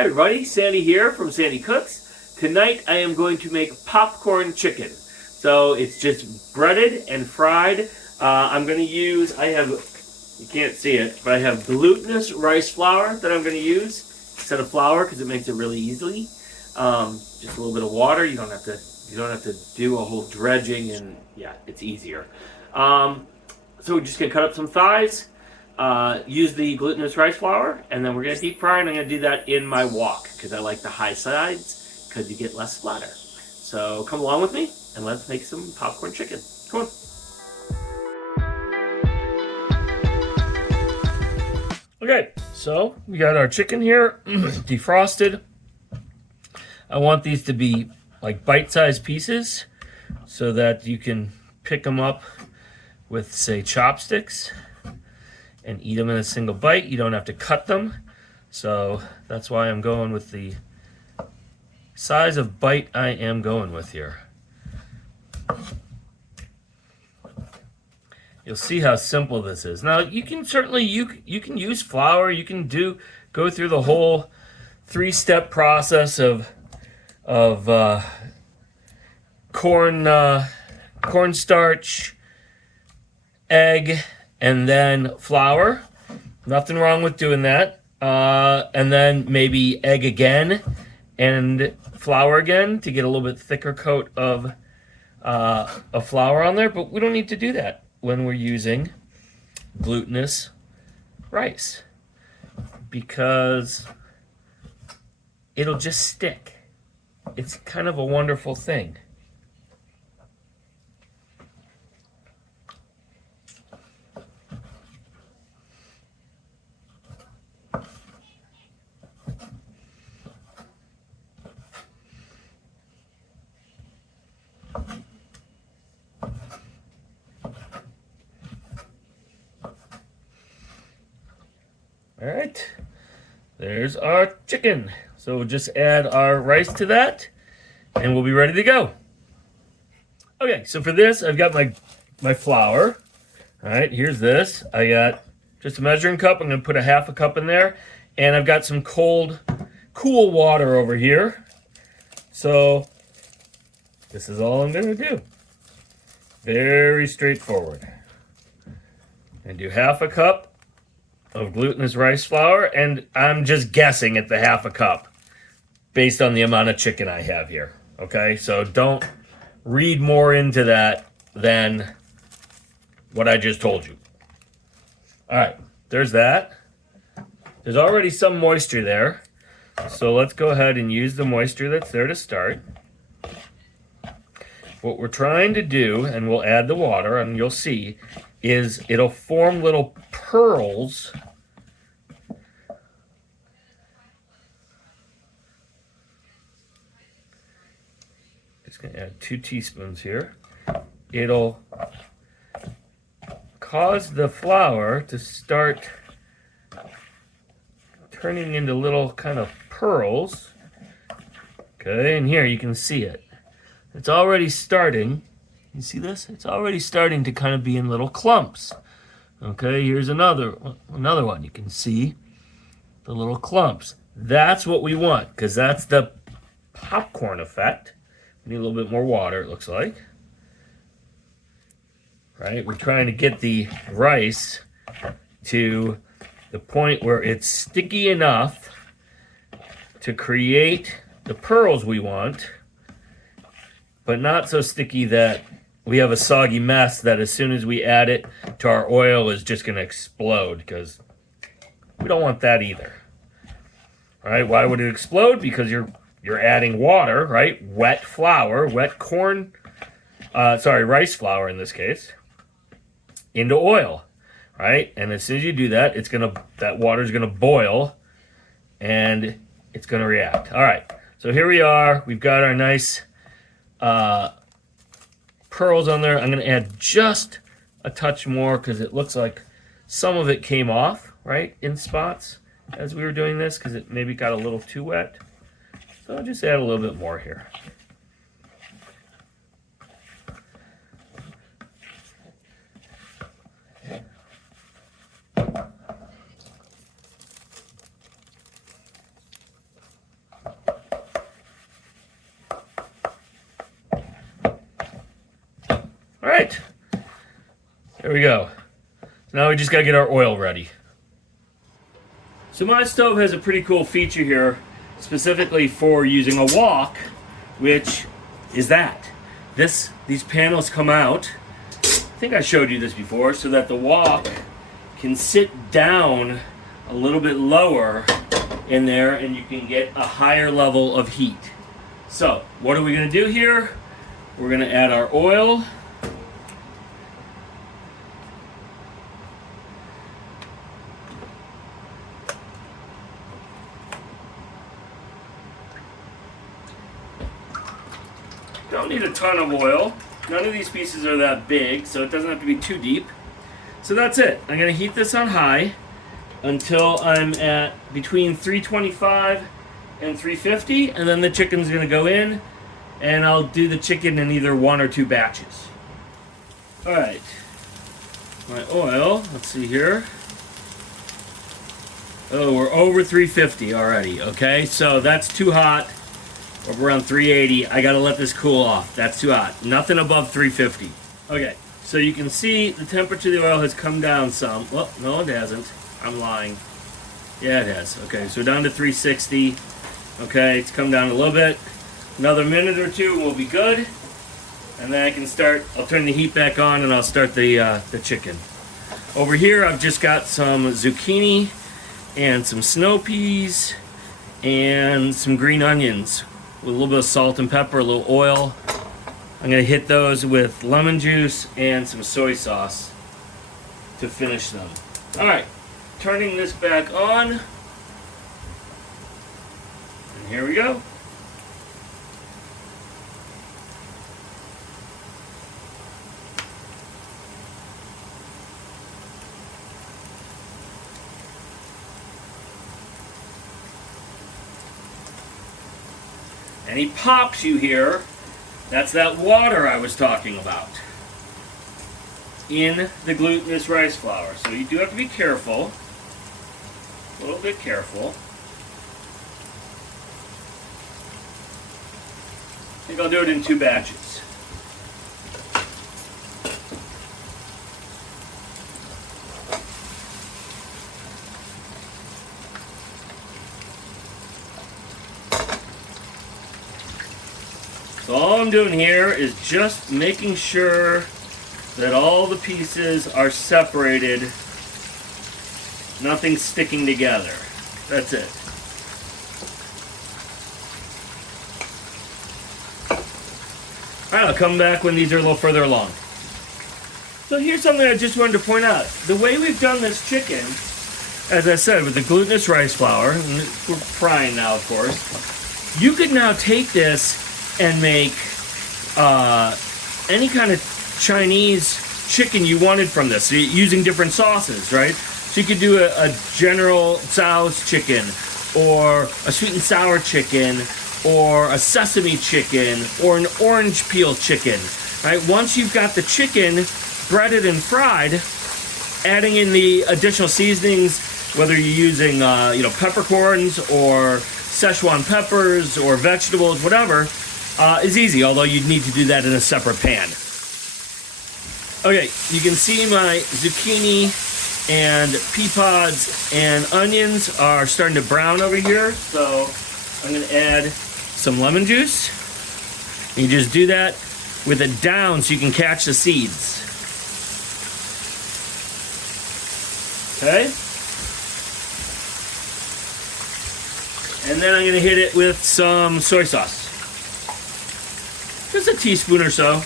Hi everybody, Sandy here from Sandi Cooks. Tonight I am going to make popcorn chicken. So it's just breaded and fried. I'm going to use, you can't see it, but I have glutinous rice flour that I'm going to use instead of flour because it makes it really easily. Just a little bit of water. You don't have to do a whole dredging, and yeah, it's easier. So we're just going to cut up some thighs. Use the glutinous rice flour, and then we're going to deep fry, and I'm going to do that in my wok because I like the high sides because you get less splatter. So come along with me and let's make some popcorn chicken. Come on. Okay, so we got our chicken here, defrosted. I want these to be like bite-sized pieces so that you can pick them up with, say, chopsticks and eat them in a single bite. You don't have to cut them. So that's why I'm going with the size of bite I am going with here. You'll see how simple this is. Now you can certainly, you can use flour. You can go through the whole 3-step process of cornstarch, egg, and then flour. Nothing wrong with doing that. And then maybe egg again and flour again to get a little bit thicker coat of flour on there. But we don't need to do that when we're using glutinous rice because it'll just stick. It's kind of a wonderful thing. All right, there's our chicken. So we'll just add our rice to that and we'll be ready to go. Okay, so for this, I've got my flour. All right, here's this. I got just a measuring cup. I'm gonna put a half a cup in there. And I've got some cool water over here. So this is all I'm gonna do. Very straightforward. And do half a cup of glutinous rice flour, and I'm just guessing at the half a cup based on the amount of chicken I have here. Okay, so don't read more into that than what I just told you. All right, there's that. There's already some moisture there, so let's go ahead and use the moisture that's there to start. What we're trying to do, and we'll add the water, and you'll see, is it'll form little pearls. Just gonna add 2 teaspoons here. It'll cause the flour to start turning into little kind of pearls. Okay, and here you can see it. It's already starting. You see this? It's already starting to kind of be in little clumps. Okay, here's another one. You can see the little clumps. That's what we want because that's the popcorn effect. We need a little bit more water, it looks like. Right? We're trying to get the rice to the point where it's sticky enough to create the pearls we want, but not so sticky that we have a soggy mess that as soon as we add it to our oil is just going to explode, because we don't want that either. All right, why would it explode? Because you're adding water, right? Wet flour, rice flour in this case, into oil, right? And as soon as you do that, that water's gonna boil and it's gonna react. All right, so here we are. We've got our nice pearls on there. I'm gonna add just a touch more because it looks like some of it came off, right, in spots as we were doing this because it maybe got a little too wet. So I'll just add a little bit more here. right, there we go. Now we just gotta get our oil ready. So my stove has a pretty cool feature here, specifically for using a wok, which is that. These panels come out, I think I showed you this before, so that the wok can sit down a little bit lower in there and you can get a higher level of heat. So, what are we gonna do here? We're gonna add our oil. Don't need a ton of oil. None of these pieces are that big, so it doesn't have to be too deep. So that's it. I'm going to heat this on high until I'm at between 325 and 350, and then the chicken's going to go in, and I'll do the chicken in either 1 or 2 batches. Alright, my oil, let's see here. Oh, we're over 350 already, okay? So that's too hot. We're around 380. I gotta let this cool off. That's too hot. Nothing above 350. Okay, so you can see the temperature of the oil has come down some. Well, no, it hasn't. I'm lying. Yeah, it has. Okay, so down to 360. Okay, it's come down a little bit. Another minute or two and we'll be good. And then I can start, I'll turn the heat back on and I'll start the chicken. Over here, I've just got some zucchini and some snow peas and some green onions with a little bit of salt and pepper, a little oil. I'm gonna hit those with lemon juice and some soy sauce to finish them. All right, turning this back on. And here we go. And he pops you here. That's that water I was talking about in the glutinous rice flour. So you do have to be careful, a little bit careful. I think I'll do it in 2 batches. So all I'm doing here is just making sure that all the pieces are separated, nothing sticking together. That's it. Alright, I'll come back when these are a little further along. So here's something I just wanted to point out. The way we've done this chicken, as I said, with the glutinous rice flour, and we're frying now, of course, you could now take this and make any kind of Chinese chicken you wanted from this, so using different sauces, right? So you could do a general Tsao's chicken, or a sweet and sour chicken, or a sesame chicken, or an orange peel chicken, right? Once you've got the chicken breaded and fried, adding in the additional seasonings, whether you're using peppercorns or Szechuan peppers or vegetables, whatever, is easy, although you'd need to do that in a separate pan. Okay, you can see my zucchini and pea pods and onions are starting to brown over here, so I'm going to add some lemon juice. You just do that with it down so you can catch the seeds. Okay? And then I'm going to hit it with some soy sauce. Just a teaspoon or so.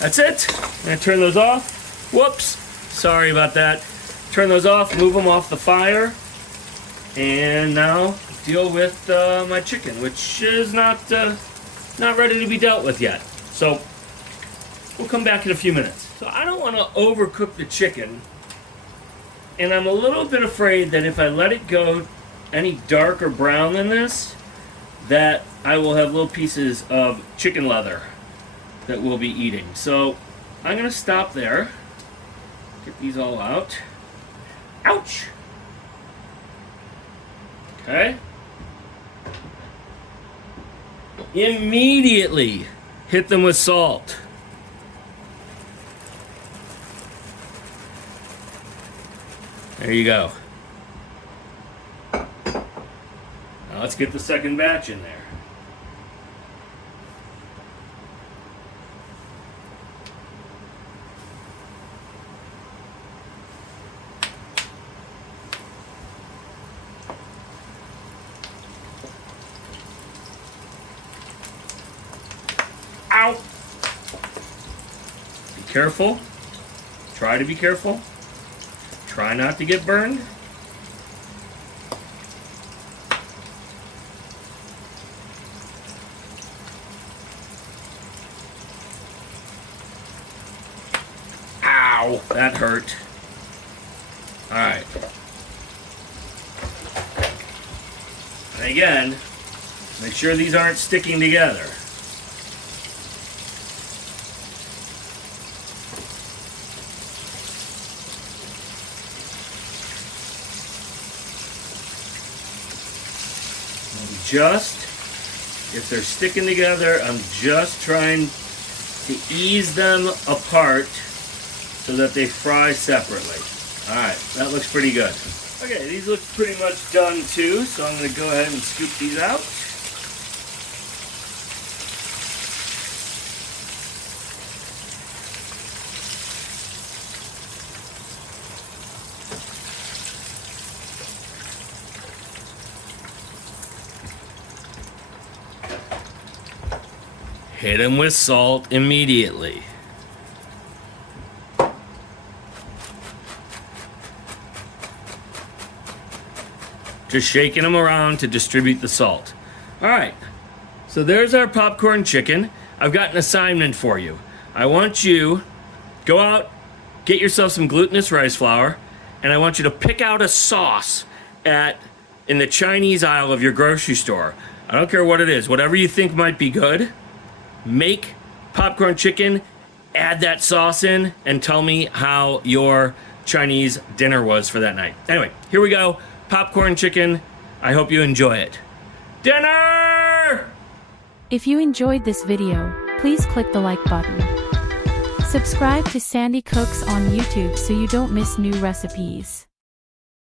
That's it. I'm going to turn those off. Whoops. Sorry about that. Turn those off, move them off the fire. And now deal with my chicken, which is not ready to be dealt with yet. So we'll come back in a few minutes. So I don't want to overcook the chicken. And I'm a little bit afraid that if I let it go any darker brown than this, that I will have little pieces of chicken leather that we'll be eating. So I'm going to stop there. Get these all out. Ouch! Okay. Immediately hit them with salt. There you go. Now let's get the second batch in there. Ow! Be careful. Try to be careful. Try not to get burned. Ow! That hurt. Alright. And again, make sure these aren't sticking together. If they're sticking together, I'm just trying to ease them apart so that they fry separately. Alright, that looks pretty good. Okay, these look pretty much done too, so I'm going to go ahead and scoop these out. Hit them with salt immediately. Just shaking them around to distribute the salt. All right, so there's our popcorn chicken. I've got an assignment for you. I want you go out, get yourself some glutinous rice flour, and I want you to pick out a sauce in the Chinese aisle of your grocery store. I don't care what it is, whatever you think might be good. Make popcorn chicken, add that sauce in, and tell me how your Chinese dinner was for that night. Anyway, here we go. Popcorn chicken. I hope you enjoy it. Dinner! If you enjoyed this video, please click the like button. Subscribe to Sandi Cooks on YouTube so you don't miss new recipes.